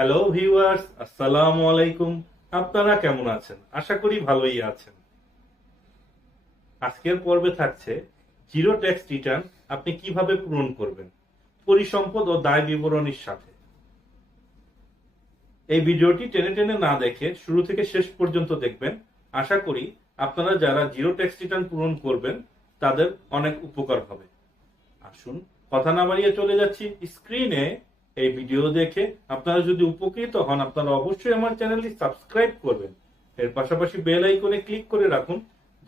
Hello viewers, আসসালামু আলাইকুম। আপনারা কেমন আছেন? আশা করি ভালোই আছেন। আজকের পর্বে থাকছে জিরো ট্যাক্স রিটার্ন আপনি কিভাবে পূরণ করবেন পরিসম্পদ ও দায় বিবরণীর সাথে। এই ভিডিওটি টেনে টেনে না দেখে শুরু থেকে শেষ পর্যন্ত দেখবেন। আশা করি আপনারা যারা জিরো ট্যাক্স রিটার্ন পূরণ করবেন তাদের অনেক উপকার হবে। আসুন কথা না বাড়িয়ে চলে যাচ্ছি স্ক্রিনে। এই ভিডিও দেখে আপনারা যদি উপকৃত হন, আপনারা অবশ্যই আমার চ্যানেলটি সাবস্ক্রাইব করবেন। এর পাশাপাশি বেল আইকনে ক্লিক করে রাখুন,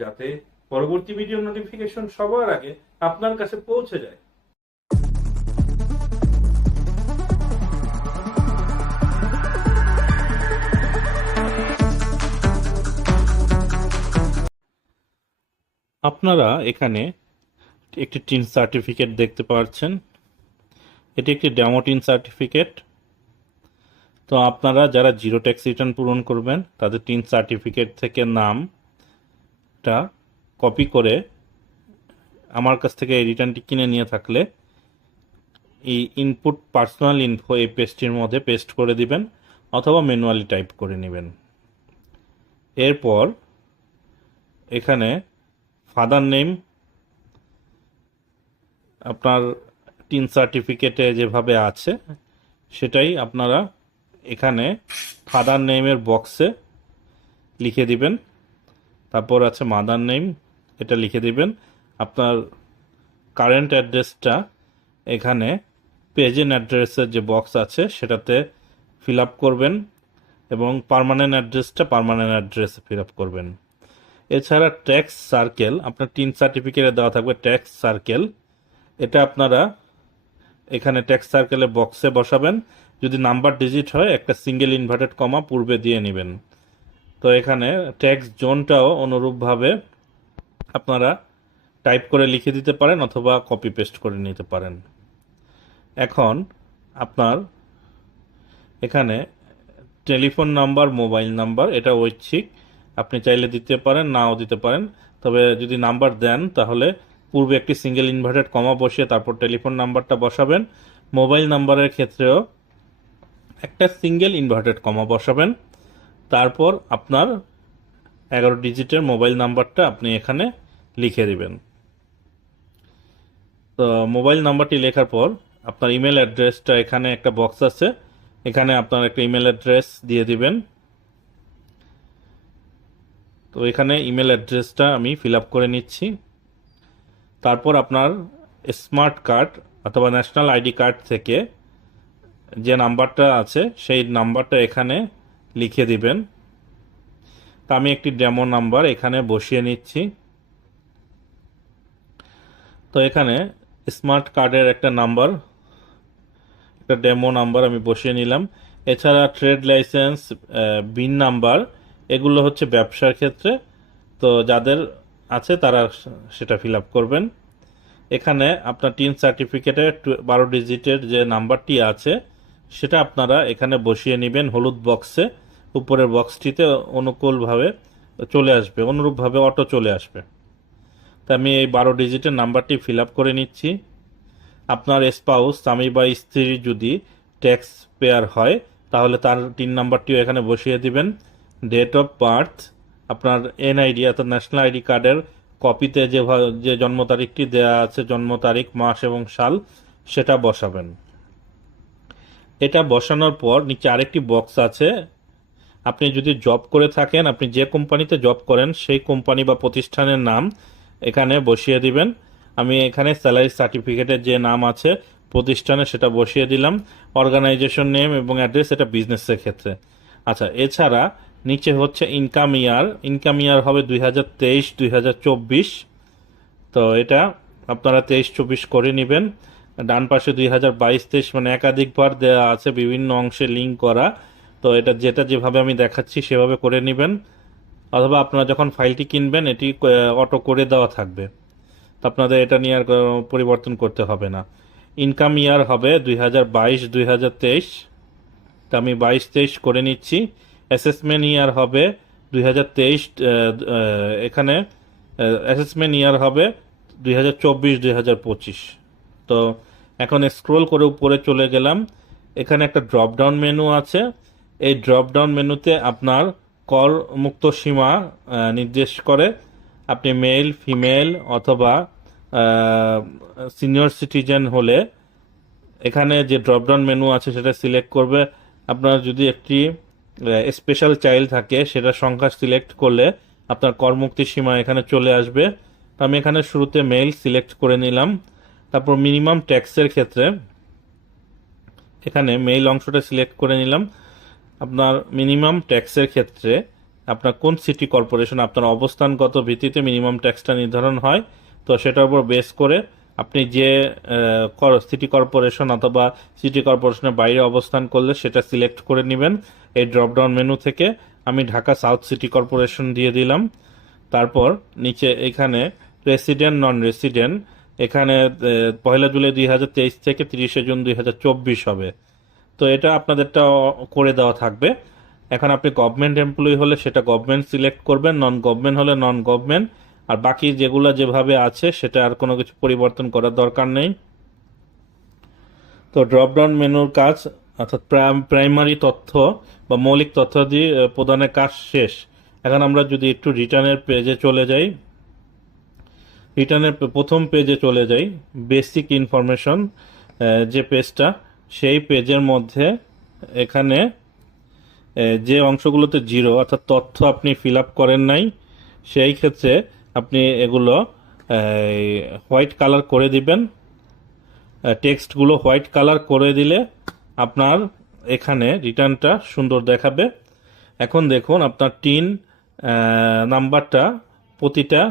যাতে পরবর্তী ভিডিও নোটিফিকেশন সবার আগে আপনার কাছে পৌঁছে যায়। আপনারা এখানে একটি টিন সার্টিফিকেট দেখতে পাচ্ছেন। এটি একটি ডেমো টিন সার্টিফিকেট। তো আপনারা যারা জিরো ট্যাক্স রিটার্ন পূরণ করবেন তাদের টিন সার্টিফিকেট থেকে নামটা কপি করে আমার কাছ থেকে এই রিটার্নটি কিনে নিয়ে থাকলে এই ইনপুট পার্সোনাল ইনফো এই পেজটির মধ্যে পেস্ট করে দিবেন, অথবা ম্যানুয়ালি টাইপ করে নেবেন। এরপর এখানে ফাদার নেম আপনার টিন সার্টিফিকেটে যেভাবে আছে সেটাই আপনারা এখানে ফাদার নেমের বক্সে লিখে দিবেন। তারপর আছে মাদার নেম, এটা লিখে দিবেন। আপনার কারেন্ট অ্যাড্রেসটা এখানে প্রেজেন্ট অ্যাড্রেসের যে বক্স আছে সেটাতে ফিল আপ করবেন, এবং পার্মানেন্ট অ্যাড্রেসটা পার্মানেন্ট অ্যাড্রেসে ফিল আপ করবেন। এছাড়া ট্যাক্স সার্কেল আপনার টিন সার্টিফিকেটে দেওয়া থাকবে ট্যাক্স সার্কেল, এটা আপনারা এখানে ট্যাক্স সার্কেলের বক্সে বসাবেন। যদি নাম্বার ডিজিট হয় একটা সিঙ্গেল ইনভার্টেড কমা পূর্বে দিয়ে নেবেন। তো এখানে ট্যাক্স জোনটাও অনুরূপভাবে আপনারা টাইপ করে লিখে দিতে পারেন, অথবা কপি পেস্ট করে নিতে পারেন। এখন আপনার এখানে টেলিফোন নাম্বার, মোবাইল নাম্বার এটা ঐচ্ছিক, আপনি চাইলে দিতে পারেন, নাও দিতে পারেন। তবে যদি নাম্বার দেন তাহলে পূর্বে একটি সিঙ্গেল ইনভার্টেড কমা বসিয়ে তারপর টেলিফোন নাম্বারটা বসাবেন। মোবাইল নাম্বারের ক্ষেত্রেও একটা সিঙ্গেল ইনভার্টেড কমা বসাবেন। তারপর আপনার 11 ডিজিটের মোবাইল নাম্বারটা আপনি এখানে লিখে দিবেন। তো মোবাইল নাম্বারটি লেখার পর আপনার ইমেল অ্যাড্রেসটা এখানে একটা বক্স আছে, এখানে আপনার একটা ইমেল অ্যাড্রেস দিয়ে দিবেন। তো এখানে ইমেল অ্যাড্রেসটা আমি ফিল আপ করে নিচ্ছি। তারপর আপনার স্মার্ট কার্ড অথবা ন্যাশনাল আইডি কার্ড থেকে যে নাম্বারটা আছে সেই নাম্বারটা এখানে লিখে দিবেন। তা আমি একটি ডেমো নাম্বার এখানে বসিয়ে নিচ্ছি। তো এখানে স্মার্ট কার্ডের একটা নাম্বার, একটা ডেমো নাম্বার আমি বসিয়ে নিলাম। এছাড়া ট্রেড লাইসেন্স, বিন নাম্বার এগুলো হচ্ছে ব্যবসার ক্ষেত্রে, তো যাদের আছে তারা সেটা ফিল আপ করবেন। এখানে আপনার টিন সার্টিফিকেটে 12 ডিজিটের যে নাম্বারটি আছে সেটা আপনারা এখানে বসিয়ে নেবেন হলুদ বক্সে। উপরের বক্সটিতে অনুকূলভাবে চলে আসবে, অনুরূপভাবে অটো চলে আসবে। তা আমি এই 12 ডিজিটের নাম্বারটি ফিল আপ করে নিচ্ছি। আপনার স্পাউস, স্বামী বা স্ত্রী যদি ট্যাক্স পেয়ার হয় তাহলে তার টিন নাম্বারটিও এখানে বসিয়ে দিবেন। ডেট অফ বার্থ আপনার এনআইডি অর্থাৎ ন্যাশনাল আইডি কার্ডের কপিতে যে জন্ম তারিখটি দেয়া আছে, জন্ম তারিখ, মাস এবং সাল, সেটা বসাবেন। এটা বসানোর পর নিচে আরেকটি বক্স আছে। আপনি যদি জব করে থাকেন, আপনি যে কোম্পানিতে জব করেন সেই কোম্পানি বা প্রতিষ্ঠানের নাম এখানে বসিয়ে দিবেন। আমি এখানে স্যালারি সার্টিফিকেটের যে নাম আছে প্রতিষ্ঠানে সেটা বসিয়ে দিলাম। অর্গানাইজেশন নেম এবং অ্যাড্রেস এটা বিজনেসের ক্ষেত্রে। আচ্ছা, এছাড়া নিচে হচ্ছে ইনকাম ইয়ার, ইনকাম ইয়ার হবে 2023-2024। তো এটা আপনারা 23-24 করে নেবেন। ডান পাশে 2022-23 মানে একাধিকবার দেওয়া আছে, বিভিন্ন অংশে লিঙ্ক করা। তো এটা যেটা যেভাবে আমি দেখাচ্ছি সেভাবে করে নেবেন, অথবা আপনারা যখন ফাইলটি কিনবেন এটি অটো করে দেওয়া থাকবে, তো আপনাদের এটা নিয়ে আর পরিবর্তন করতে হবে না। ইনকাম ইয়ার হবে 2022-2023, তা আমি 22-23 করে নিচ্ছি। অ্যাসেসমেন্ট ইয়ার হবে 2023, এখানে অ্যাসেসমেন্ট ইয়ার হবে 2024-2025। তো এখন স্ক্রোল করে উপরে চলে গেলাম। এখানে একটা ড্রপ ডাউন মেনু আছে। এই ড্রপ ডাউন মেনুতে আপনার কর মুক্ত সীমা নির্দেশ করে। আপনি মেল, ফিমেল অথবা সিনিয়র সিটিজেন হলে এখানে যে ড্রপ ডাউন মেনু আছে সেটা সিলেক্ট করবে। আপনার যদি একটি স্পেশাল চাইল্ড থাকে সেটা সংখ্যা সিলেক্ট করলে আপনার করমুক্তির সীমা এখানে চলে আসবে। তো আমি এখানে শুরুতে মেল সিলেক্ট করে নিলাম। তারপর মিনিমাম ট্যাক্সের ক্ষেত্রে এখানে মেইল অংশটা সিলেক্ট করে নিলাম। আপনার মিনিমাম ট্যাক্সের ক্ষেত্রে আপনার কোন সিটি কর্পোরেশন আপনার অবস্থানগত ভিত্তিতে মিনিমাম ট্যাক্সটা নির্ধারণ হয়। তো সেটার উপর বেস করে আপনি যে সিটি কর্পোরেশন অথবা সিটি কর্পোরেশনের বাইরে অবস্থান করলে সেটা সিলেক্ট করে নেবেন এই ড্রপডাউন মেনু থেকে। আমি ঢাকা সাউথ সিটি কর্পোরেশন দিয়ে দিলাম। তারপর নিচে এখানে রেসিডেন্ট, নন রেসিডেন্ট, এখানে 1 জুলাই 2023 থেকে 30 জুন 2024 হবে। তো এটা আপনাদেরটা করে দেওয়া থাকবে। এখন আপনি গভর্নমেন্ট এমপ্লয়ি হলে সেটা গভর্নমেন্ট সিলেক্ট করবেন, নন গভর্নমেন্ট হলে নন গভর্নমেন্ট, আর বাকি যেগুলো যেভাবে আছে সেটা আর কোনো কিছু পরিবর্তন করার দরকার নেই। তো ড্রপডাউন মেনুর কাজ অর্থাৎ প্রাইমারি তথ্য বা মৌলিক তথ্য দিয়ে প্রদানের কাজ শেষ। এখন আমরা যদি একটু রিটার্নের পেজে চলে যাই, রিটার্নের প্রথম পেজে চলে যাই, বেসিক ইনফরমেশন যে পেজটা, সেই পেজের মধ্যে এখানে যে অংশগুলোতে জিরো অর্থাৎ তথ্য আপনি ফিল আপ করেন নাই সেই ক্ষেত্রে আপনি এগুলো হোয়াইট কালার করে দিবেন। টেক্সটগুলো হোয়াইট কালার করে দিলে আপনার এখানে রিটার্নটা সুন্দর দেখাবে। এখন দেখুন আপনার টিন নাম্বারটা প্রতিটা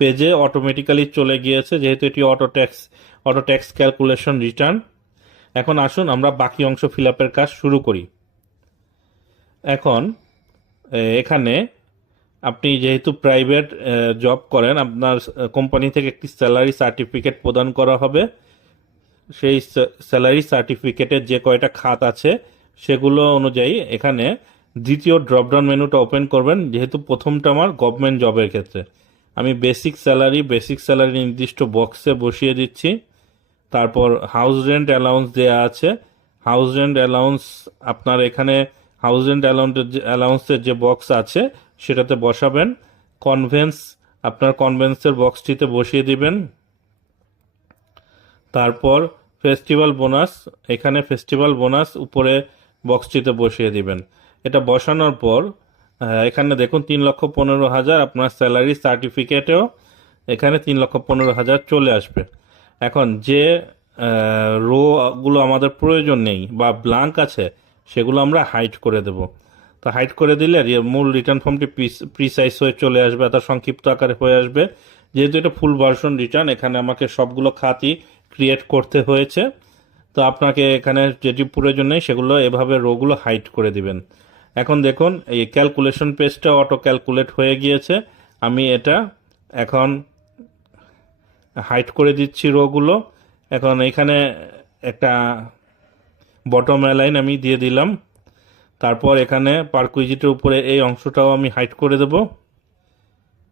পেজে অটোমেটিক্যালি চলে গিয়েছে, যেহেতু এটি অটো ট্যাক্স ক্যালকুলেশন রিটার্ন। এখন আসুন আমরা বাকি অংশ ফিল আপের কাজ শুরু করি। এখন এখানে আপনি যেহেতু প্রাইভেট জব করেন, আপনার কোম্পানি থেকে একটি স্যালারি সার্টিফিকেট প্রদান করা হবে। সেই স্যালারি সার্টিফিকেটের যে কয়টা খাত আছে সেগুলো অনুযায়ী এখানে দ্বিতীয় ড্রপডাউন মেনুটা ওপেন করবেন। যেহেতু প্রথমটা আমার গভর্নমেন্ট জবের ক্ষেত্রে, আমি বেসিক স্যালারি নির্দিষ্ট বক্সে বসিয়ে দিচ্ছি। তারপর হাউস রেন্ট অ্যালাউন্স দেওয়া আছে। হাউস রেন্ট অ্যালাউন্স আপনার এখানে হাউস রেন্ট অ্যালাউন্সের যে বক্স আছে সেটাতে বসাবেন। কনভেন্স আপনার কনভেন্সের বক্সটিতে বসিয়ে দিবেন। তারপর ফেস্টিভ্যাল বোনাস, এখানে ফেস্টিভ্যাল বোনাস উপরে বক্সটিতে বসিয়ে দিবেন। এটা বসানোর পর এখানে দেখুন 3,15,000 আপনার স্যালারি সার্টিফিকেটেও এখানে 3,15,000 চলে আসবে। এখন যে রোগুলো আমাদের প্রয়োজন নেই বা ব্ল্যাঙ্ক আছে সেগুলো আমরা হাইড করে দেব। তো হাইড করে দিলে মূল রিটার্ন ফর্মটি প্রিসাইজ হয়ে চলে আসবে, অর্থাৎ সংক্ষিপ্ত আকারে হয়ে আসবে। যেহেতু এটা ফুল ভার্সন রিটার্ন, এখানে আমাকে সবগুলো খাতই ক্রিয়েট করতে হয়েছে। তো আপনাকে এখানে যেটি প্রয়োজন নেই সেগুলো এভাবে রোগুলো হাইড করে দিবেন। এখন দেখুন এই ক্যালকুলেশন পেজটা অটো ক্যালকুলেট হয়ে গিয়েছে। আমি এটা এখন হাইড করে দিচ্ছি রোগুলো। এখন এখানে একটা বটম অ্যালাইন আমি দিয়ে দিলাম। তারপর এখানে পারকুইজিটের উপরে এই অংশটাও আমি হাইড করে দেব।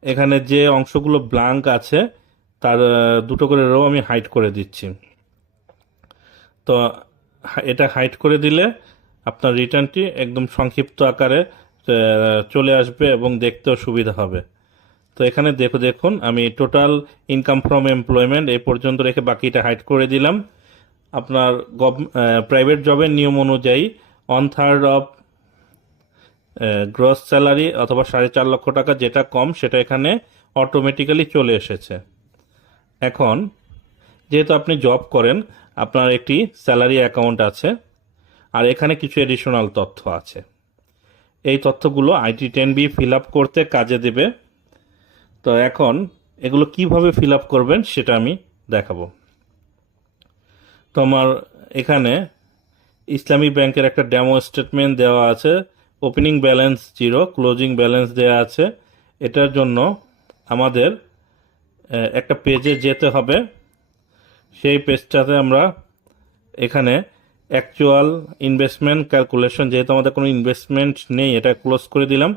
এখানে যে অংশগুলো ব্ল্যাঙ্ক আছে তার দুটো করে রো আমি হাইড করে দিচ্ছি। তো এটা হাইড করে দিলে আপনার রিটার্নটি একদম সংক্ষিপ্ত আকারে চলে আসবে এবং দেখতেও সুবিধা হবে। তো এখানে দেখুন আমি টোটাল ইনকাম ফ্রম এমপ্লয়মেন্ট এই পর্যন্ত রেখে বাকিটা হাইড করে দিলাম। আপনার প্রাইভেট জবের নিয়ম অনুযায়ী 1/3 অফ গ্রস স্যালারি অথবা 4.5 লক্ষ টাকা যেটা কম সেটা এখানে অটোমেটিক্যালি চলে এসেছে। এখন যেহেতু আপনি জব করেন, আপনার একটি স্যালারি অ্যাকাউন্ট আছে আর এখানে কিছু এডিশনাল তথ্য আছে। এই তথ্যগুলো IT10B ফিল আপ করতে কাজে দেবে। তো এখন এগুলো কিভাবে ফিল আপ করবেন সেটা আমি দেখাবো। তো আমার এখানে ইসলামী ব্যাংকের একটা ডেমো স্টেটমেন্ট দেওয়া আছে। ওপেনিং ব্যালেন্স 0, ক্লোজিং ব্যালেন্স দেওয়া আছে। এটার জন্য আমাদের একটা পেজে যেতে হবে। সেই পেজটাতে আমরা এখানে অ্যাকচুয়াল ইনভেস্টমেন্ট ক্যালকুলেশন, যেহেতু আমাদের কোনো ইনভেস্টমেন্ট নেই এটা ক্লোজ করে দিলাম।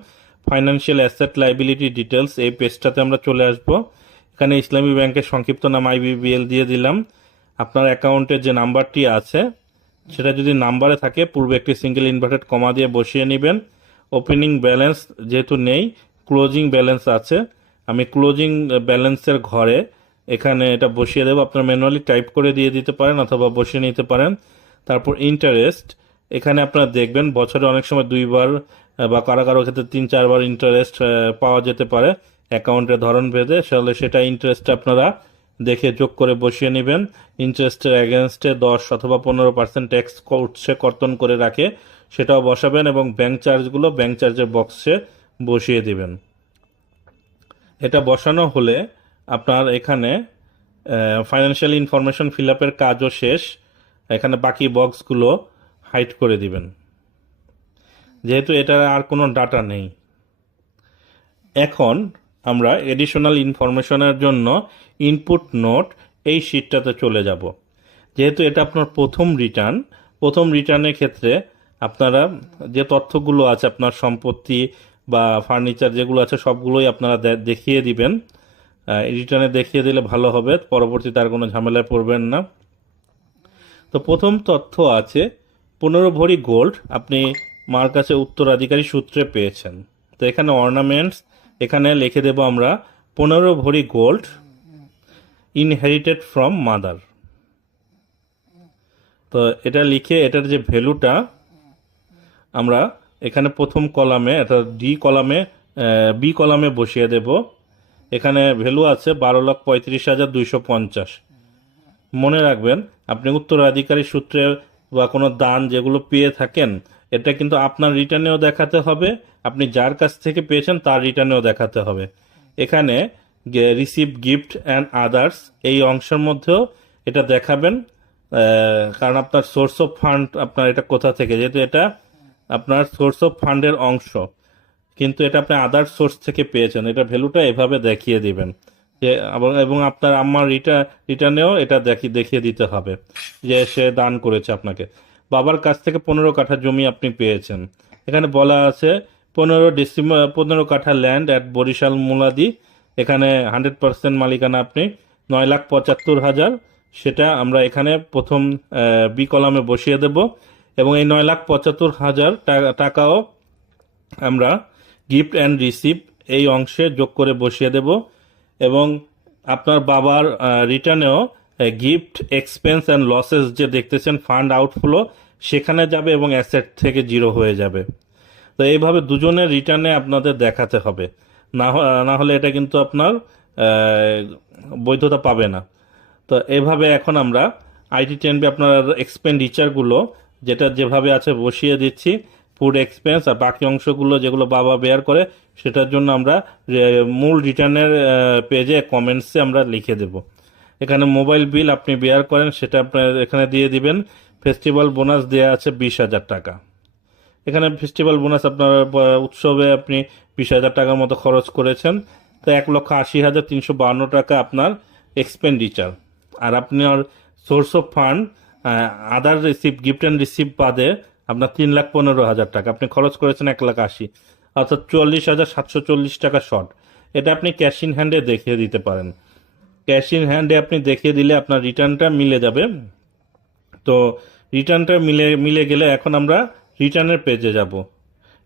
ফাইন্যান্সিয়াল অ্যাসেট লাইবিলিটি ডিটেলস এই পেজটাতে আমরা চলে আসব। এখানে ইসলামী ব্যাংকের সংক্ষিপ্ত নাম IBBL দিয়ে দিলাম। আপনার অ্যাকাউন্টের যে নাম্বারটি আছে সেটা যদি নাম্বারে থাকে পূর্বে একটি সিঙ্গেল ইনভার্টেড কমা দিয়ে বসিয়ে নেবেন। ওপেনিং ব্যালেন্স যেহেতু নেই, ক্লোজিং ব্যালেন্স আছে, আমি ক্লোজিং ব্যালেন্সের ঘরে এখানে এটা বসিয়ে দেবো। আপনার ম্যানুয়ালি টাইপ করে দিয়ে দিতে পারেন অথবা বসিয়ে নিতে পারেন। তারপর ইন্টারেস্ট, এখানে আপনারা দেখবেন বছরে অনেক সময় 2বার বা কারো কারো ক্ষেত্রে 3-4বার ইন্টারেস্ট পাওয়া যেতে পারে অ্যাকাউন্টের ধরন ভেদে। তাহলে সেটা ইন্টারেস্ট আপনারা দেখে যোগ করে বসিয়ে নেবেন। ইন্টারেস্টের এগেনস্টে 10 অথবা 15% ট্যাক্স উৎসে কর্তন করে রাখে, সেটাও বসাবেন এবং ব্যাংক চার্জগুলো ব্যাংক চার্জের বক্সে বসিয়ে দিবেন। এটা বসানো হলে আপনার এখানে ফাইন্যান্সিয়াল ইনফরমেশন ফিল আপের কাজও শেষ। এখানে বাকি বক্সগুলো হাইড করে দিবেন, যেহেতু এটার আর কোনো ডাটা নেই। এখন আমরা এডিশনাল ইনফরমেশনের জন্য ইনপুট নোট এই শিটটাতে চলে যাব। যেহেতু এটা আপনার প্রথম রিটার্নের ক্ষেত্রে আপনারা যে তথ্যগুলো আছে, আপনার সম্পত্তি বা ফার্নিচার যেগুলো আছে সবগুলোই আপনারা দেখিয়ে দিবেন। রিটার্নে দেখিয়ে দিলে ভালো হবে, পরবর্তীতে আর কোনো ঝামেলায় পড়বেন না। তো প্রথম তথ্য আছে 15 ভরি গোল্ড আপনি মার কাছে উত্তরাধিকারী সূত্রে পেয়েছেন। তো এখানে অর্নামেন্টস, এখানে লিখে দেব আমরা 15 ভরি গোল্ড ইনহেরিটেড ফ্রম মাদার। তো এটা লিখে এটার যে ভ্যালুটা আমরা এখানে প্রথম কলামে, এটা বি কলামে বসিয়ে দেব। এখানে ভ্যালু আছে 12,35,250। মনে রাখবেন, আপনি উত্তরাধিকারী সূত্রে বা কোনো দান যেগুলো পেয়ে থাকেন, এটা কিন্তু আপনার রিটার্নেও দেখাতে হবে, আপনি যার কাছ থেকে পেয়েছেন তার রিটার্নেও দেখাতে হবে। এখানে রিসিভ গিফট অ্যান্ড আদার্স এই অংশের মধ্যেও এটা দেখাবেন, কারণ আপনার সোর্স অফ ফান্ড আপনার এটা কোথা থেকে, যেহেতু এটা আপনার সোর্স অফ ফান্ডের অংশ, কিন্তু এটা আপনি আদার সোর্স থেকে পেয়েছেন, এটা ভ্যালুটা এভাবে দেখিয়ে দিবেন। যে এবং আপনার আম্মার রিটার্নেও এটা দেখিয়ে দিতে হবে যে সে দান করেছে আপনাকে। বাবার কাছ থেকে 15 কাঠা জমি আপনি পেয়েছেন। এখানে বলা আছে 15 কাঠা ল্যান্ড অ্যাট বরিশাল মুলাদি, এখানে 100% মালিকানা আপনি 9,75,000, সেটা আমরা এখানে প্রথম বি কলামে বসিয়ে দেব। এবং এই 9,75,000 টাকাও আমরা গিফট অ্যান্ড রিসিভ এই অংশে যোগ করে বসিয়ে দেব। এবং আপনার বাবার রিটার্নেও গিফট এক্সপেন্স অ্যান্ড লসেস যে দেখতেছেন ফান্ড আউটফ্লো সেখানে যাবে এবং অ্যাসেট থেকে 0 হয়ে যাবে। তো এইভাবে দুজনের রিটার্নে আপনাদের দেখাতে হবে, না হলে এটা কিন্তু আপনার বৈধতা পাবে না। তো এইভাবে এখন আমরা IT10B আপনার এক্সপেন্ডিচারগুলো যেটা যেভাবে আছে বসিয়ে দিচ্ছি, ফুড এক্সপেন্স, আর বাকি অংশগুলো যেগুলো বাবা বেয়ার করে সেটার জন্য আমরা মূল রিটার্নের পেজে কমেন্টসে আমরা লিখে দেব। এখানে মোবাইল বিল আপনি বেয়ার করেন সেটা আপনার এখানে দিয়ে দিবেন। ফেস্টিভ্যাল বোনাস দেওয়া আছে 20,000 টাকা। এখানে ফেস্টিভ্যাল বোনাস আপনার উৎসবে আপনি 20,000 টাকার মতো খরচ করেছেন, তো 1,80,352 টাকা আপনার এক্সপেন্ডিচার। আর আপনার source of fund other receive gift and receive বাদে আপনার 3,15,000 টাকা আপনি খরচ করেছেন, 1,80,000, অর্থাৎ 40,740 টাকা শর্ট। এটা আপনি ক্যাশ ইন হ্যান্ডে দেখিয়ে দিতে পারেন। ক্যাশ ইন হ্যান্ডে আপনি দেখিয়ে দিলে আপনার রিটার্নটা মিলে যাবে। তো রিটার্নটা মিলে গেলে এখন আমরা রিটার্নের পেজে যাব,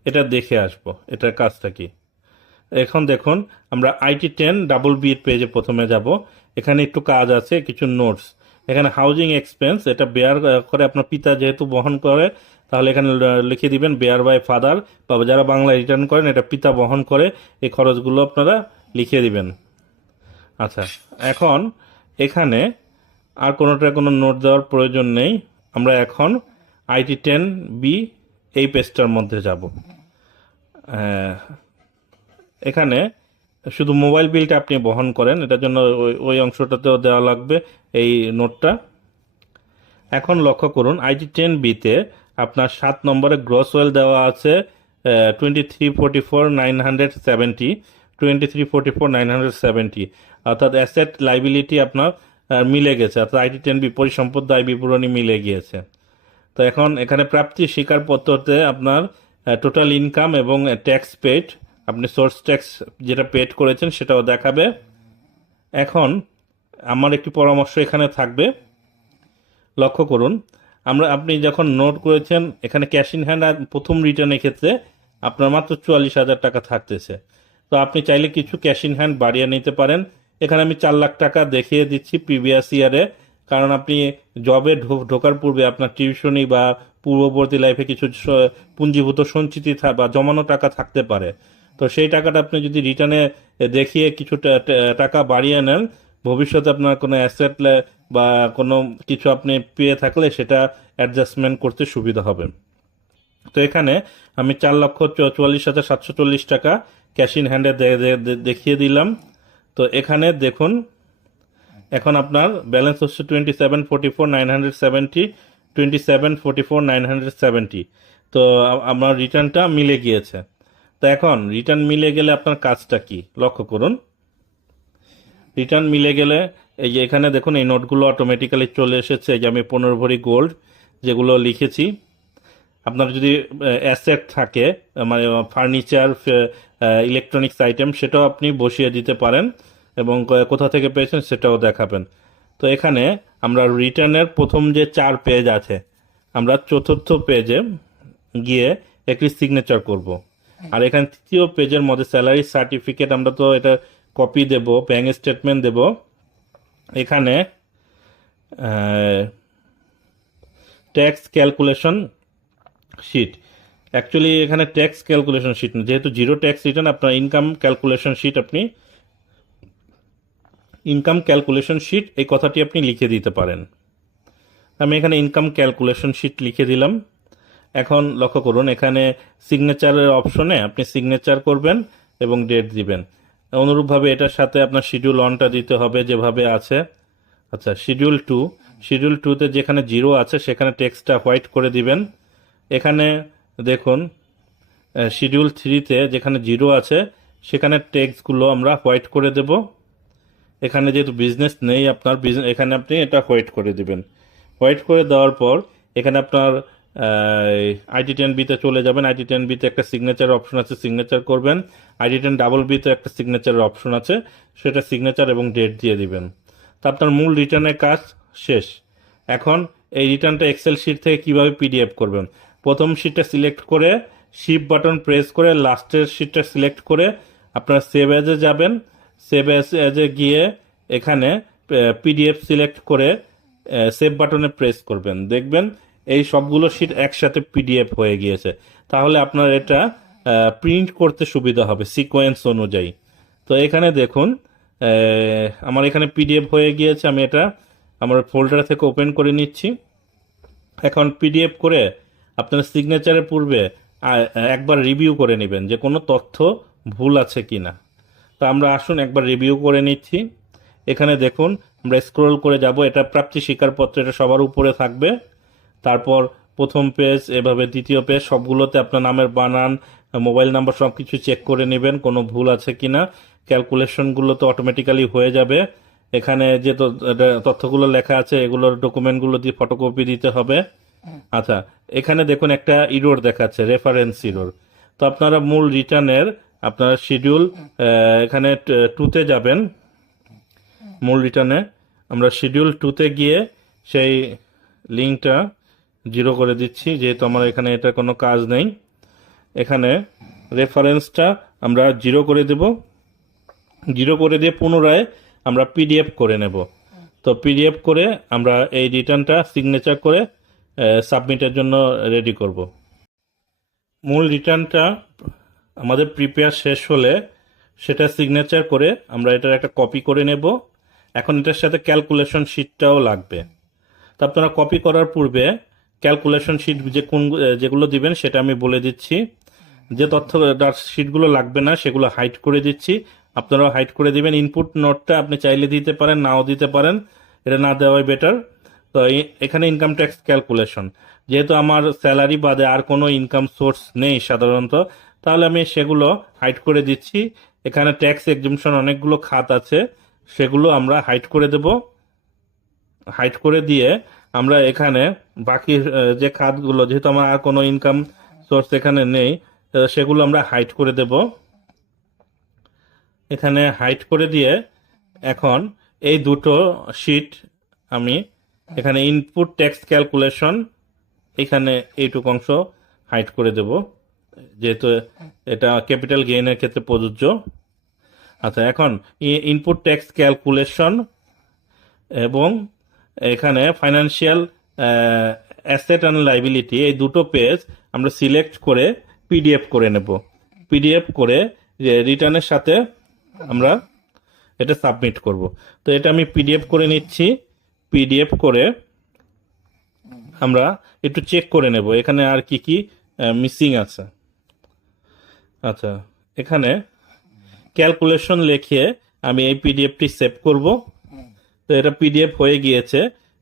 এটা দেখে আসবো এটার কাজটা কি। এখন দেখুন আমরা IT10BB এর পেজে প্রথমে যাব। এখানে একটু কাজ আছে, কিছু নোটস। এখানে হাউজিং এক্সপেন্স, এটা বেয়ার করে আপনার পিতা যেহেতু বহন করে, তাহলে এখানে লিখে দিবেন বেয়ার বাই ফাদার, বা যারা বাংলায় রিটার্ন করেন এটা পিতা বহন করে, এই খরচগুলো আপনারা লিখে দিবেন। আচ্ছা, এখন এখানে আর কোনো নোট দেওয়ার প্রয়োজন নেই। আমরা এখন IT10B এই পেজটার মধ্যে যাব। এখানে শুধু মোবাইল বিলটা আপনি বহন করেন, এটার জন্য ওই অংশটাতেও দেওয়া লাগবে এই নোটটা। এখন লক্ষ্য করুন IT10B-তে আপনার 7 নম্বরে গ্রস ওয়েল দেওয়া আছে 2344,970, 2344,970, অর্থাৎ অ্যাসেট লাইবিলিটি আপনার মিলে গেছে, অর্থাৎ IT10B পরিসম্পদ দায় বিবরণী মিলে গিয়েছে। তো এখন এখানে প্রাপ্তি স্বীকারপত্রতে আপনার টোটাল ইনকাম এবং ট্যাক্স পেড, আপনি সোর্স ট্যাক্স যেটা পেড করেছেন সেটাও দেখাবে। এখন আমার একটি পরামর্শ এখানে থাকবে, লক্ষ্য করুন আপনি যখন নোট করেছেন এখানে ক্যাশ ইন হ্যান্ড আর প্রথম রিটার্নের ক্ষেত্রে আপনার মাত্র 44,000 টাকা থাকতেছে। তো আপনি চাইলে কিছু ক্যাশ ইন হ্যান্ড বাড়িয়ে নিতে পারেন। এখানে আমি 4 লাখ টাকা দেখিয়ে দিচ্ছি প্রিভিয়াস ইয়ারে, কারণ আপনি জবে ঢোকার পূর্বে আপনার টিউশনি বা পূর্ববর্তী লাইফে কিছু পুঞ্জীভূত সঞ্চিতি বা জমানো টাকা থাকতে পারে। তো সেই টাকাটা আপনি যদি রিটার্নে দেখিয়ে কিছু টাকা বাড়িয়ে নেন, ভবিষ্যতে আপনার কোনো অ্যাসেট বা কোনো কিছু আপনি পেয়ে থাকলে সেটা অ্যাডজাস্টমেন্ট করতে সুবিধা হবে। তো এখানে আমি 4,44,740 টাকা ক্যাশ ইন হ্যান্ডে দেখিয়ে দিলাম। তো এখানে দেখুন এখন আপনার ব্যালেন্স হচ্ছে 27,44,970, 27,44,970। তো আমার রিটার্নটা মিলে গিয়েছে। তো এখন রিটার্ন মিলে গেলে আপনার কাজটা কি লক্ষ্য করুন। রিটার্ন মিলে গেলে এই যে এখানে দেখুন এই নোটগুলো অটোমেটিক্যালি চলে এসেছে। এই যে আমি 15 ভরি গোল্ড যেগুলো লিখেছি, আপনার যদি অ্যাসেট থাকে মানে ফার্নিচার, ইলেকট্রনিক্স আইটেম, সেটাও আপনি বসিয়ে দিতে পারেন এবং কোথা থেকে পেয়েছেন সেটাও দেখাবেন। তো এখানে আমরা রিটার্নের প্রথম যে 4 পেজ আছে, আমরা চতুর্থ পেজে গিয়ে একটি সিগনেচার করব। আর এখানে তৃতীয় পেজের মধ্যে স্যালারি সার্টিফিকেট, আমরা তো এটা কপি দেব, ব্যাংক স্টেটমেন্ট দেব। এখানে ট্যাক্স ক্যালকুলেশন শিট, অ্যাকচুয়ালি এখানে ট্যাক্স ক্যালকুলেশন শিট না, যেহেতু জিরো ট্যাক্স রিটার্ন, আপনার ইনকাম ক্যালকুলেশন শিট, আপনি ইনকাম ক্যালকুলেশন শিট এই কথাটি আপনি লিখে দিতে পারেন। আমি এখানে ইনকাম ক্যালকুলেশন শিট লিখে দিলাম। এখন লক্ষ্য করুন এখানে সিগনেচারের অপশনে আপনি সিগনেচার করবেন এবং ডেট দিবেন। অনুরূপভাবে এটার সাথে আপনার শিডিউল অনটা দিতে হবে যেভাবে আছে। আচ্ছা, শিডিউল টুতে যেখানে জিরো আছে সেখানে টেক্সটটা হোয়াইট করে দিবেন। এখানে দেখুন শিডিউল থ্রিতে যেখানে জিরো আছে সেখানে টেক্সটগুলো আমরা হোয়াইট করে দেব। এখানে যেহেতু বিজনেস নেই আপনার, এখানে আপনি এটা হোয়াইট করে দিবেন। হোয়াইট করে দেওয়ার পর এখানে আপনার ID10B-তে চলে যাবেন। ID10B-তে একটা সিগনেচার অপশন আছে, সিগনেচার করবেন। ID10BB-তে একটা সিগনেচারের অপশন আছে, সেটা সিগনেচার এবং ডেট দিয়ে দিবেন। তো আপনার মূল রিটার্নের কাজ শেষ। এখন এই রিটার্নটা এক্সেল শিট থেকে কিভাবে PDF করবেন, প্রথম শিটটা সিলেক্ট করে শিফট বাটন প্রেস করে লাস্টের শিটটা সিলেক্ট করে আপনারা সেভ অ্যাজে যাবেন। সেভ অ্যাজে গিয়ে এখানে PDF সিলেক্ট করে সেভ বাটনে প্রেস করবেন, দেখবেন এই সবগুলো শিট একসাথে PDF হয়ে গিয়েছে। তাহলে আপনার এটা প্রিন্ট করতে সুবিধা হবে সিকোয়েন্স অনুযায়ী। তো এখানে দেখুন আমার এখানে PDF হয়ে গিয়েছে। আমি এটা আমার ফোল্ডার থেকে ওপেন করে নিচ্ছি। এখন PDF করে আপনার সিগনেচারের পূর্বে একবার রিভিউ করে নেবেন যে কোনো তথ্য ভুল আছে কিনা। তো আমরা আসুন একবার রিভিউ করে নিচ্ছি। এখানে দেখুন আমরা স্ক্রল করে যাব, এটা প্রাপ্তি স্বীকারপত্র, এটা সবার উপরে থাকবে। তারপর প্রথম পেজ, এভাবে দ্বিতীয় পেজ, সবগুলোতে আপনার নামের বানান, মোবাইল নাম্বার সব কিছু চেক করে নেবেন কোনো ভুল আছে কিনা। ক্যালকুলেশনগুলো তো অটোমেটিক্যালি হয়ে যাবে। এখানে যে তথ্যগুলো লেখা আছে এগুলোর ডকুমেন্টগুলো দিয়ে ফটোকপি দিতে হবে। আচ্ছা, এখানে দেখুন একটা ইরোর দেখাচ্ছে, রেফারেন্স ইরোর। তো আপনারা মূল রিটার্নের আপনারা শিডিউল এখানে টুতে যাবেন। মূল রিটার্নে আমরা শিডিউল টুতে গিয়ে সেই লিঙ্কটা জিরো করে দিচ্ছি, যেহেতু আমার এখানে এটা কোনো কাজ নেই। এখানে রেফারেন্সটা আমরা জিরো করে দেব। জিরো করে দিয়ে পুনরায় আমরা PDF করে নেব। তো PDF করে আমরা এই রিটার্নটা সিগনেচার করে সাবমিটের জন্য রেডি করব। মূল রিটার্নটা আমাদের প্রিপেয়ার শেষ হলে সেটা সিগনেচার করে আমরা এটার একটা কপি করে নেব। এখন এটার সাথে ক্যালকুলেশন শিটটাও লাগবে। তো আপনারা কপি করার পূর্বে ক্যালকুলেশন শিট যেগুলো দিবেন সেটা আমি বলে দিচ্ছি। যে তথ্য শিটগুলো লাগবে না সেগুলো হাইড করে দিচ্ছি, আপনারাও হাইড করে দিবেন। ইনপুট নোটটা আপনি চাইলে দিতে পারেন, নাও দিতে পারেন, এটা না দেওয়াই বেটার। তো এখানে ইনকাম ট্যাক্স ক্যালকুলেশন, যেহেতু আমার স্যালারি বাদে আর কোনো ইনকাম সোর্স নেই সাধারণত, তাহলে আমি সেগুলো হাইড করে দিচ্ছি। এখানে ট্যাক্স এক্সেম্পশন অনেকগুলো খাত আছে, সেগুলো আমরা হাইড করে দেব। হাইড করে দিয়ে আমরা এখানে বাকি যে খাতগুলো, যেহেতু আমার আর কোনো ইনকাম সোর্স এখানে নেই, সেগুলো আমরা হাইড করে দেব। এখানে হাইড করে দিয়ে এখন এই দুটো শিট আমি এখানে ইনপুট ট্যাক্স ক্যালকুলেশন, এখানে এইটুকু অংশ হাইড করে দেব, যেহেতু এটা ক্যাপিটাল গেইনের ক্ষেত্রে প্রযোজ্য। আচ্ছা, এখন ইনপুট ট্যাক্স ক্যালকুলেশন এবং এখানে ফাইন্যান্সিয়াল অ্যাসেট অ্যান্ড লাইবিলিটি, এই দুটো পেজ আমরা সিলেক্ট করে পিডিএফ করে নেব। পিডিএফ করে যে রিটার্নের সাথে আমরা এটা সাবমিট করব। তো এটা আমি পিডিএফ করে নিচ্ছি। পিডিএফ করে আমরা একটু চেক করে নেব এখানে আর কি কি মিসিং আছে। আচ্ছা, এখানে ক্যালকুলেশন লিখে আমি এই পিডিএফটি সেভ করব। তো এটা পিডিএফ হয়ে গিয়েছে।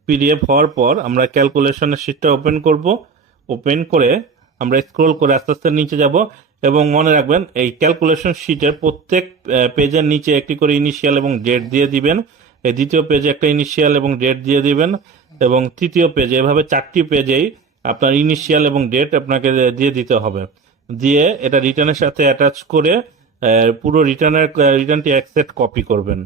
পিডিএফ হওয়ার পর আমরা ক্যালকুলেশনের শিটটা ওপেন করব। ওপেন করে আমরা স্ক্রল করে আস্তে আস্তে নিচে যাব, এবং মনে রাখবেন এই ক্যালকুলেশন শিটের প্রত্যেক পেজের নিচে একটি করে ইনিশিয়াল এবং ডেট দিয়ে দিবেন। এই দ্বিতীয় পেজে একটা ইনিশিয়াল এবং ডেট দিয়ে দিবেন, এবং তৃতীয় পেজে, এভাবে 4টি পেজেই আপনার ইনিশিয়াল এবং ডেট আপনাকে দিয়ে দিতে হবে। দিয়ে এটা রিটার্নের সাথে অ্যাটাচ করে পুরো রিটার্নটি এক সেট কপি করবেন।